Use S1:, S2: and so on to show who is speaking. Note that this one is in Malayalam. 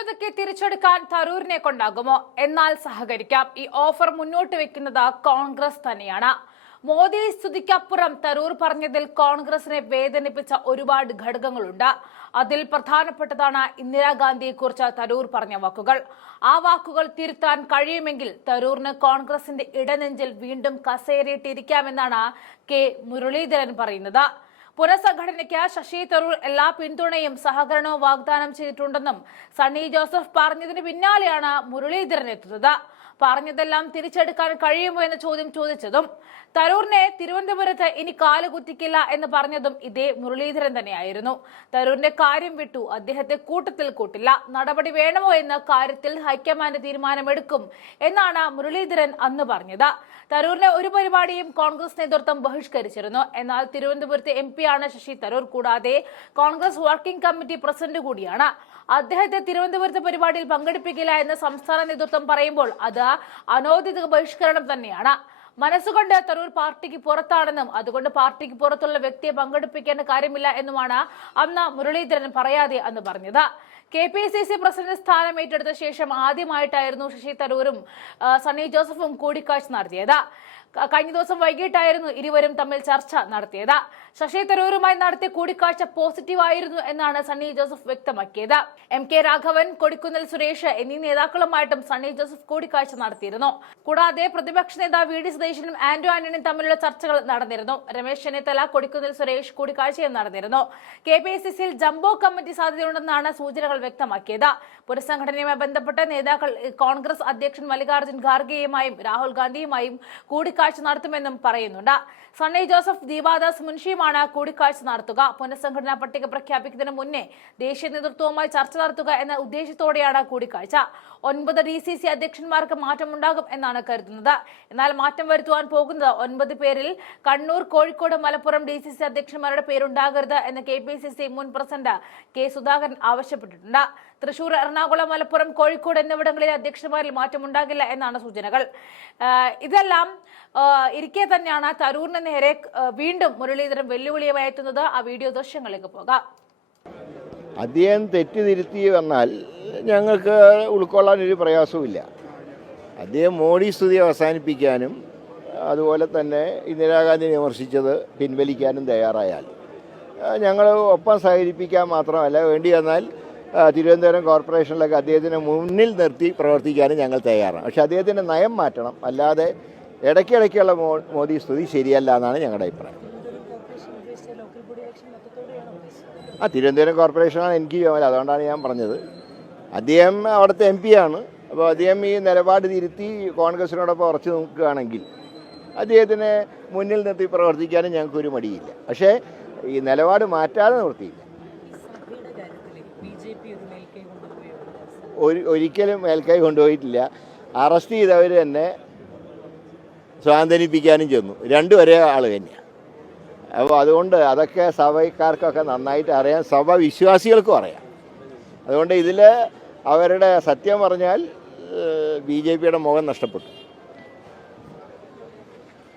S1: പറഞ്ഞതൊക്കെ തിരിച്ചെടുക്കാൻ തരൂരിനെ കൊണ്ടാകുമോ? എന്നാൽ സഹകരിക്കാം. ഈ ഓഫർ മുന്നോട്ട് വെക്കുന്നത് കോൺഗ്രസ് തന്നെയാണ്. മോദി സ്തുതിക്കപ്പുറം തരൂർ പറഞ്ഞതിൽ കോൺഗ്രസിനെ വേദനിപ്പിച്ച ഒരുപാട് ഘടകങ്ങളുണ്ട്. അതിൽ പ്രധാനപ്പെട്ടതാണ് ഇന്ദിരാഗാന്ധിയെക്കുറിച്ച് തരൂർ പറഞ്ഞ വാക്കുകൾ. ആ വാക്കുകൾ തിരുത്താൻ കഴിയുമെങ്കിൽ തരൂറിന് കോൺഗ്രസിന്റെ ഇടനെഞ്ചിൽ വീണ്ടും കസേരയിട്ടിരിക്കാമെന്നാണ് കെ മുരളീധരൻ പറയുന്നത്. പുനഃസംഘടനയ്ക്ക് ശശി തരൂർ എല്ലാ പിന്തുണയും സഹകരണവും വാഗ്ദാനം ചെയ്തിട്ടുണ്ടെന്നും സണ്ണി ജോസഫ് പറഞ്ഞതിന് പിന്നാലെയാണ് മുരളീധരൻ എത്തുന്നത്. പറഞ്ഞതെല്ലാം തിരിച്ചെടുക്കാൻ കഴിയുമോ എന്ന ചോദ്യം ചോദിച്ചതും തരൂറിനെ തിരുവനന്തപുരത്ത് ഇനി കാലുകുത്തിക്കില്ല എന്ന് പറഞ്ഞതും ഇതേ മുരളീധരൻ തന്നെയായിരുന്നു. തരൂറിന്റെ കാര്യം വിട്ടു. അദ്ദേഹത്തെ കൂട്ടത്തിൽ കൂട്ടില്ല. നടപടി വേണമോ എന്ന കാര്യത്തിൽ ഹൈക്കമാൻഡ് തീരുമാനമെടുക്കും എന്നാണ് മുരളീധരൻ അന്ന് പറഞ്ഞത്. തരൂറിനെ ഒരു പരിപാടിയും കോൺഗ്രസ് നേതൃത്വം ബഹിഷ്കരിച്ചിരുന്നു. എന്നാൽ തിരുവനന്തപുരത്തെ എം ആണ് ശശി തരൂർ. കൂടാതെ കോൺഗ്രസ് വർക്കിംഗ് കമ്മിറ്റി പ്രസിഡന്റ് കൂടിയാണ്. അദ്ദേഹത്തെ തിരുവനന്തപുരത്തെ പരിപാടിയിൽ പങ്കെടുപ്പിക്കില്ല എന്ന് സംസ്ഥാന നേതൃത്വം പറയുമ്പോൾ അത് അനൗദ്യോഗിക ബഹിഷ്കരണം തന്നെയാണ്. മനസ്സുകൊണ്ട് തരൂർ പാർട്ടിക്ക് പുറത്താണെന്നും അതുകൊണ്ട് പാർട്ടിക്ക് പുറത്തുള്ള വ്യക്തിയെ പങ്കെടുപ്പിക്കേണ്ട കാര്യമില്ല എന്നുമാണ് അന്ന് മുരളീധരൻ പറയാതെ അന്ന് പറഞ്ഞത്. K P C C president സ്ഥാനം ഏറ്റെടുത്ത ശേഷം ആദ്യമായിട്ടായിരുന്നു ശശി തരൂരും സണ്ണി ജോസഫും കൂടിക്കാഴ്ച നടത്തിയത്. കഴിഞ്ഞ ദിവസം വൈകിട്ടായിരുന്നു ഇരുവരും തമ്മിൽ ചർച്ച നടത്തിയത്. ശശി തരൂരുമായി നടത്തിയ കൂടിക്കാഴ്ച പോസിറ്റീവ് ആയിരുന്നു എന്നാണ് സണ്ണി ജോസഫ് വ്യക്തമാക്കിയത്. എം കെ രാഘവൻ കൊടിക്കുന്നിൽ സുരേഷ് എന്നീ നേതാക്കളുമായിട്ടും സണ്ണി ജോസഫ് കൂടിക്കാഴ്ച നടത്തിയിരുന്നു. കൂടാതെ പ്രതിപക്ഷ നേതാവ് വി ഡി സതീശനും ആന്റോ ആന്റണിയും തമ്മിലുള്ള ചർച്ചകൾ നടന്നിരുന്നു. രമേശ് ചെന്നിത്തല കൊടിക്കുന്നിൽ സുരേഷ് കൂടിക്കാഴ്ചയും നടന്നിരുന്നു. കെ പി സി സിയിൽ ജംബോ കമ്മിറ്റി സാധ്യതയുണ്ടെന്നാണ് സൂചനകൾ വ്യക്തമാക്കിയത്. പുനഃസംഘടനയുമായി ബന്ധപ്പെട്ട് നേതാക്കൾ കോൺഗ്രസ് അധ്യക്ഷൻ മല്ലികാർജുൻ ഖാർഗെയുമായും രാഹുൽ ഗാന്ധിയുമായും കൂടിക്കാഴ്ച നടത്തുമെന്നും പറയുന്നുണ്ട്. സണ്ണി ജോസഫ് ദീപാദാസ് മുൻഷിയുമാണ് കൂടിക്കാഴ്ച നടത്തുക. പുനഃസംഘടനാ പട്ടിക പ്രഖ്യാപിക്കുന്നതിന് മുന്നേ ദേശീയ നേതൃത്വവുമായി ചർച്ച നടത്തുക എന്ന ഉദ്ദേശത്തോടെയാണ് കൂടിക്കാഴ്ച. ഒൻപത് ഡി സി സി അധ്യക്ഷന്മാർക്ക് മാറ്റമുണ്ടാകും എന്നാണ് കരുതുന്നത്. എന്നാൽ മാറ്റം വരുത്തുവാൻ പോകുന്നത്. ഒൻപത് പേരിൽ Kannur Kozhikode Malappuram D C C അധ്യക്ഷന്മാരുടെ പേരുണ്ടാകരുത് എന്ന് കെ പി സി സി മുൻ പ്രസിഡന്റ് കെ സുധാകരൻ ആവശ്യപ്പെട്ടിട്ടുണ്ട്. തൃശൂർ എറണാകുളം മലപ്പുറം കോഴിക്കോട് എന്നിവിടങ്ങളിലെ അധ്യക്ഷന്മാരിൽ മാറ്റമുണ്ടാകില്ല എന്നാണ് സൂചനകൾ. ഇതെല്ലാം ഇരിക്കെ തന്നെയാണ് തരൂറിന് നേരെ വീണ്ടും മുരളീധരൻ വെല്ലുവിളിയുമായി എത്തുന്നത് ആ വീഡിയോ ദൃശ്യങ്ങളിലേക്ക് പോകാം.
S2: അദ്ദേഹം തെറ്റിതിരുത്തി വന്നാൽ ഞങ്ങൾക്ക് ഉൾക്കൊള്ളാൻ ഒരു പ്രയാസവുമില്ല. അദ്ദേഹം മോഡി സ്തുതി അവസാനിപ്പിക്കാനും അതുപോലെ തന്നെ ഇന്ദിരാഗാന്ധിനെ വിമർശിച്ചത് പിൻവലിക്കാനും തയ്യാറായാൽ. ഞങ്ങൾ ഒപ്പം സഹകരിപ്പിക്കാൻ മാത്രമല്ല വേണ്ടി വന്നാൽ തിരുവനന്തപുരം കോർപ്പറേഷനിലൊക്കെ അദ്ദേഹത്തിനെ മുന്നിൽ നിർത്തി പ്രവർത്തിക്കാനും ഞങ്ങൾ തയ്യാറാണ്. പക്ഷേ അദ്ദേഹത്തിന്റെ നയം മാറ്റണം അല്ലാതെ ഇടയ്ക്കിടയ്ക്കുള്ള മോദി സ്തുതി ശരിയല്ല എന്നാണ് ഞങ്ങളുടെ അഭിപ്രായം. ആ തിരുവനന്തപുരം കോർപ്പറേഷനാണ് എനിക്ക് ചുമതല അതുകൊണ്ടാണ് ഞാൻ പറഞ്ഞത്. അദ്ദേഹം അവിടുത്തെ എം ആണ്. അപ്പോൾ അദ്ദേഹം ഈ നിലപാട് തിരുത്തി കോൺഗ്രസിനോടൊപ്പം ഉറച്ചു നിൽക്കുകയാണെങ്കിൽ അദ്ദേഹത്തിനെ മുന്നിൽ നിർത്തി പ്രവർത്തിക്കാനും ഞങ്ങൾക്കൊരു മടിയില്ല. പക്ഷേ ഈ നിലപാട് മാറ്റാതെ നിർത്തിയില്ല.
S3: ഒരു
S2: ഒരു ഒരിക്കലും മേൽക്കൈ കൊണ്ടുപോയിട്ടില്ല. അറസ്റ്റ് ചെയ്തവർ തന്നെ സ്വാന്തനിപ്പിക്കാനും ചെന്നു. രണ്ടുപേരെ ആൾ തന്നെയാണ് അപ്പോൾ അതുകൊണ്ട് അതൊക്കെ സഭക്കാർക്കൊക്കെ നന്നായിട്ട് അറിയാം. സഭ വിശ്വാസികൾക്കും അറിയാം. അതുകൊണ്ട് ഇതിൽ അവരുടെ സത്യം പറഞ്ഞാൽ ബി ജെ പിയുടെ മുഖം നഷ്ടപ്പെട്ടു.